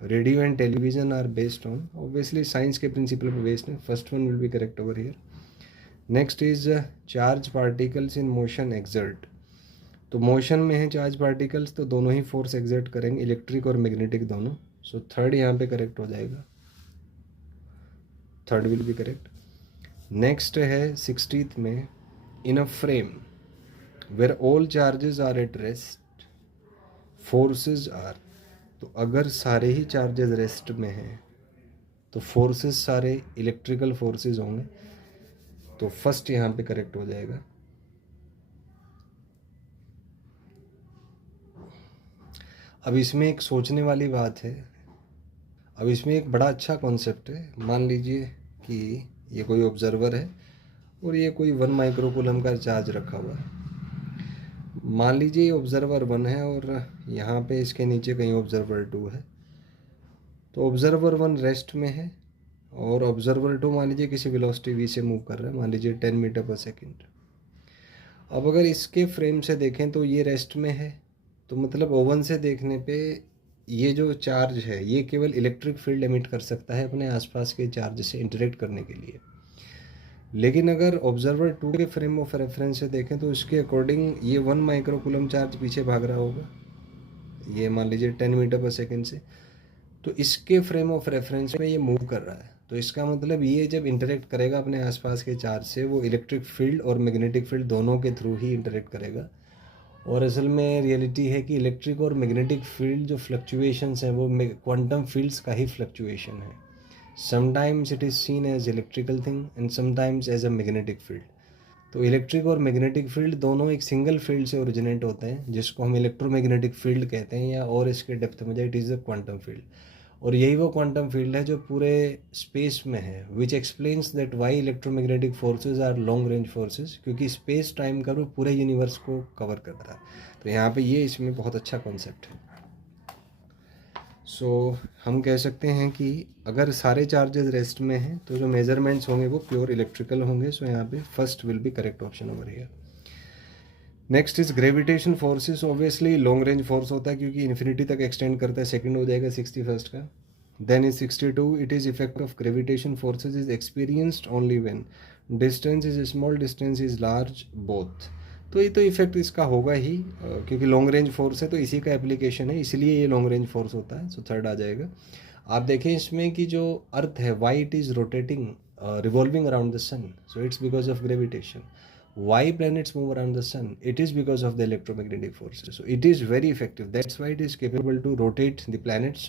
Radio and television are based on, obviously science के principle पे based है, first one will be correct over here. Next is charge particles in motion exert. तो motion में है charge particles तो दोनों ही फोर्स एक्सर्ट करेंगे, इलेक्ट्रिक और मैग्नेटिक दोनों। सो थर्ड यहाँ पे करेक्ट हो जाएगा, third will be correct. Next है 60th में, in a frame where all charges are at rest forces are. तो अगर सारे ही चार्जेस रेस्ट में हैं तो फोर्सेस सारे इलेक्ट्रिकल फोर्सेस होंगे, तो फर्स्ट यहाँ पे करेक्ट हो जाएगा। अब इसमें एक सोचने वाली बात है, अब इसमें एक बड़ा अच्छा कॉन्सेप्ट है। मान लीजिए कि ये कोई ऑब्जर्वर है और ये कोई 1 माइक्रोकूलम का चार्ज रखा हुआ है। मान लीजिए ये ऑब्जर्वर 1 है और यहाँ पे इसके नीचे कहीं ऑब्जर्वर 2 है। तो ऑब्जर्वर 1 रेस्ट में है और ऑब्जर्वर 2 मान लीजिए किसी वेलोसिटी v से मूव कर रहा है, मान लीजिए 10 मीटर पर सेकेंड। अब अगर इसके फ्रेम से देखें तो ये रेस्ट में है, तो मतलब ओवन से देखने पे ये जो चार्ज है ये केवल इलेक्ट्रिक फील्ड एमिट कर सकता है अपने आसपास के चार्ज से इंटरेक्ट करने के लिए। लेकिन अगर ऑब्जर्वर 2 के फ्रेम ऑफ रेफरेंस से देखें तो इसके अकॉर्डिंग ये 1 माइक्रोकूलम चार्ज पीछे भाग रहा होगा, ये मान लीजिए 10 मीटर पर सेकेंड से, तो इसके फ्रेम ऑफ रेफरेंस में ये मूव कर रहा है। तो इसका मतलब ये जब इंटरेक्ट करेगा अपने आसपास के चार्ज से, वो इलेक्ट्रिक फील्ड और मैग्नेटिक फील्ड दोनों के थ्रू ही इंटरेक्ट करेगा। और असल में रियलिटी है कि इलेक्ट्रिक और मैग्नेटिक फील्ड जो फ्लक्चुएशंस हैं वो क्वांटम फील्ड्स का ही फ्लक्चुएशन है। Sometimes it is seen as electrical thing and sometimes as a magnetic field. तो इलेक्ट्रिक और मैग्नेटिक फील्ड दोनों एक सिंगल फील्ड से ओरिजिनेट होते हैं जिसको हम इलेक्ट्रोमैग्नेटिक फील्ड कहते हैं, या और इसके डेप्थ में जाए it is a quantum field. और यही वो क्वांटम फील्ड है जो पूरे स्पेस में है, which explains that why electromagnetic forces are long range forces, क्योंकि स्पेस टाइम का वो पूरे यूनिवर्स को कवर करता है। तो यहाँ पे ये इसमें बहुत अच्छा कॉन्सेप्ट है। सो हम कह सकते हैं कि अगर सारे चार्जेस रेस्ट में हैं तो जो मेजरमेंट्स होंगे वो प्योर इलेक्ट्रिकल होंगे। सो यहाँ पे first will be correct option over here. Next is gravitation forces, obviously long range force होता है क्योंकि इन्फिनिटी तक एक्सटेंड करता है, सेकंड हो जाएगा 61st का। Then is 62, it is effect of gravitation forces is experienced only when distance is small distance is large both. तो ये तो इफेक्ट इसका होगा ही क्योंकि लॉन्ग रेंज फोर्स है तो इसी का एप्लीकेशन है, इसलिए ये लॉन्ग रेंज फोर्स होता है। सो थर्ड आ जाएगा। आप देखें इसमें कि जो अर्थ है why it is rotating revolving around the sun, so it's because of gravitation. Why planets move around the sun? It is because of the electromagnetic forces. So it is very effective. That's why it is capable to rotate the planets